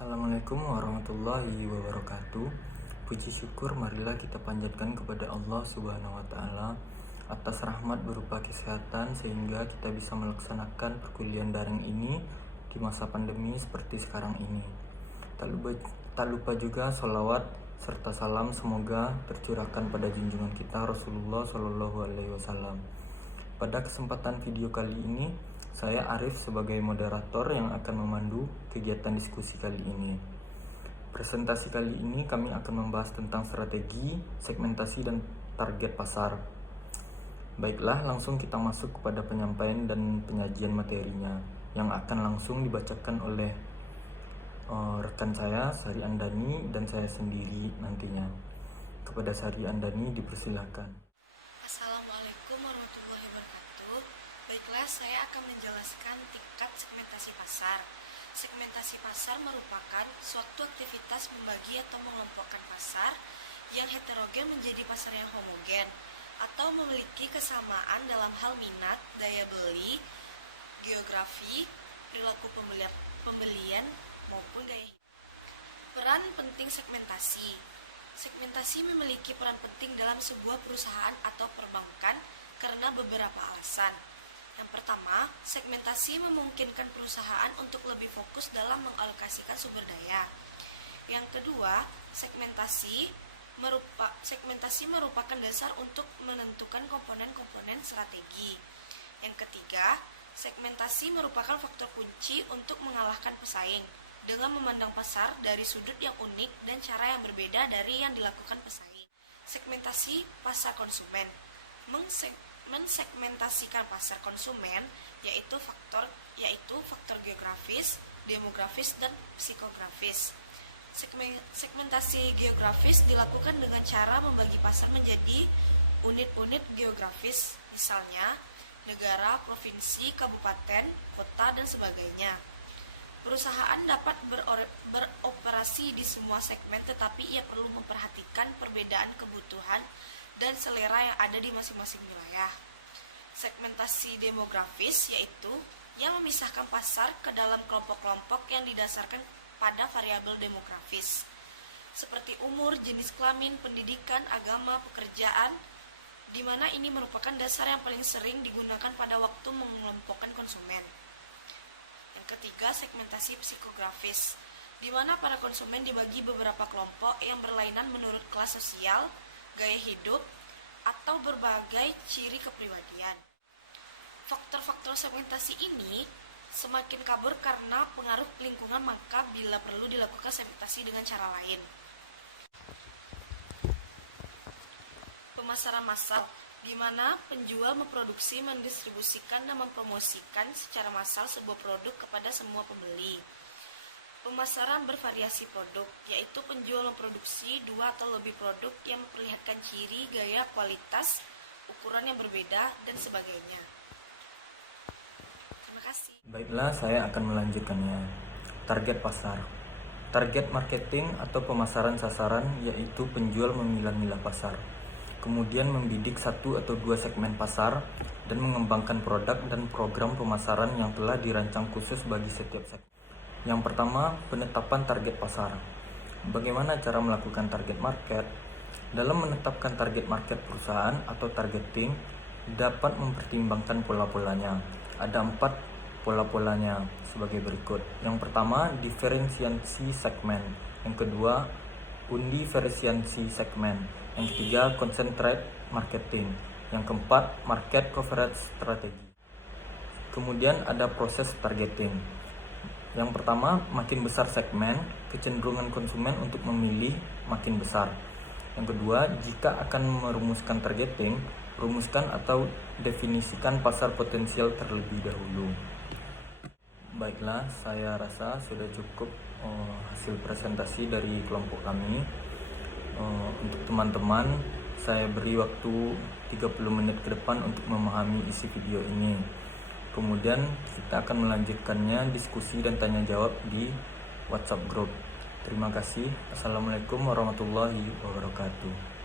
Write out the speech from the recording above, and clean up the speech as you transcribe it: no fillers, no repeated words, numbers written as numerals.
Assalamualaikum warahmatullahi wabarakatuh. Puji syukur marilah kita panjatkan kepada Allah Subhanahu wa taala atas rahmat berupa kesehatan sehingga kita bisa melaksanakan perkuliahan daring ini di masa pandemi seperti sekarang ini. Tak lupa juga sholawat serta salam semoga tercurahkan pada junjungan kita Rasulullah Shallallahu Alaihi Wasallam. Pada kesempatan video kali ini, saya Arif sebagai moderator yang akan memandu kegiatan diskusi kali ini. Presentasi kali ini kami akan membahas tentang strategi, segmentasi, dan target pasar. Baiklah, langsung kita masuk kepada penyampaian dan penyajian materinya yang akan langsung dibacakan oleh rekan saya, Sari Andani, dan saya sendiri nantinya. Kepada Sari Andani dipersilakan. Assalamualaikum warahmatullahi wabarakatuh. Baiklah, saya akan menjelaskan tingkat segmentasi pasar. Segmentasi pasar merupakan suatu aktivitas membagi atau mengelompokkan pasar yang heterogen menjadi pasar yang homogen atau memiliki kesamaan dalam hal minat, daya beli, geografi, perilaku pembelian maupun gaya hidup. Peran penting segmentasi. Segmentasi memiliki peran penting dalam sebuah perusahaan atau perbankan karena beberapa alasan. Yang pertama, segmentasi memungkinkan perusahaan untuk lebih fokus dalam mengalokasikan sumber daya. Yang kedua, segmentasi merupakan dasar untuk menentukan komponen-komponen strategi. Yang ketiga, segmentasi merupakan faktor kunci untuk mengalahkan pesaing dengan memandang pasar dari sudut yang unik dan cara yang berbeda dari yang dilakukan pesaing. Segmentasi pasar konsumen. Mensegmentasikan pasar konsumen yaitu faktor geografis, demografis, dan psikografis. Segmentasi geografis dilakukan dengan cara membagi pasar menjadi unit-unit geografis, misalnya negara, provinsi, kabupaten, kota, dan sebagainya. Perusahaan dapat beroperasi di semua segmen, tetapi ia perlu memperhatikan perbedaan kebutuhan dan selera yang ada di masing-masing wilayah. Segmentasi demografis yaitu yang memisahkan pasar ke dalam kelompok-kelompok yang didasarkan pada variabel demografis, seperti umur, jenis kelamin, pendidikan, agama, pekerjaan, di mana ini merupakan dasar yang paling sering digunakan pada waktu mengelompokkan konsumen. Yang ketiga, segmentasi psikografis, di mana para konsumen dibagi beberapa kelompok yang berlainan menurut kelas sosial, gaya hidup, atau berbagai ciri kepribadian. Faktor-faktor segmentasi ini semakin kabur karena pengaruh lingkungan, maka bila perlu dilakukan segmentasi dengan cara lain. Pemasaran massal, di mana penjual memproduksi, mendistribusikan, dan mempromosikan secara massal sebuah produk kepada semua pembeli. Pemasaran bervariasi produk, yaitu penjual memproduksi dua atau lebih produk yang memperlihatkan ciri, gaya, kualitas, ukuran yang berbeda, dan sebagainya. Terima kasih. Baiklah, saya akan melanjutkannya. Target pasar. Target marketing atau pemasaran sasaran yaitu penjual memilah-milah pasar, kemudian membidik satu atau dua segmen pasar dan mengembangkan produk dan program pemasaran yang telah dirancang khusus bagi setiap segmen. Yang pertama, penetapan target pasar. Bagaimana cara melakukan target market? Dalam menetapkan target market perusahaan atau targeting, dapat mempertimbangkan pola-polanya. Ada 4 pola-polanya sebagai berikut. Yang pertama, diferensiasi segmen. Yang kedua, undiferensiasi segmen. Yang ketiga, concentrate marketing. Yang keempat, market coverage strategy. Kemudian ada proses targeting. Yang pertama, makin besar segmen, kecenderungan konsumen untuk memilih makin besar. Yang kedua, jika akan merumuskan targeting, rumuskan atau definisikan pasar potensial terlebih dahulu. Baiklah, saya rasa sudah cukup hasil presentasi dari kelompok kami. Untuk teman-teman, saya beri waktu 30 menit ke depan untuk memahami isi video ini. Kemudian kita akan melanjutkannya diskusi dan tanya jawab di WhatsApp group. Terima kasih. Assalamualaikum warahmatullahi wabarakatuh.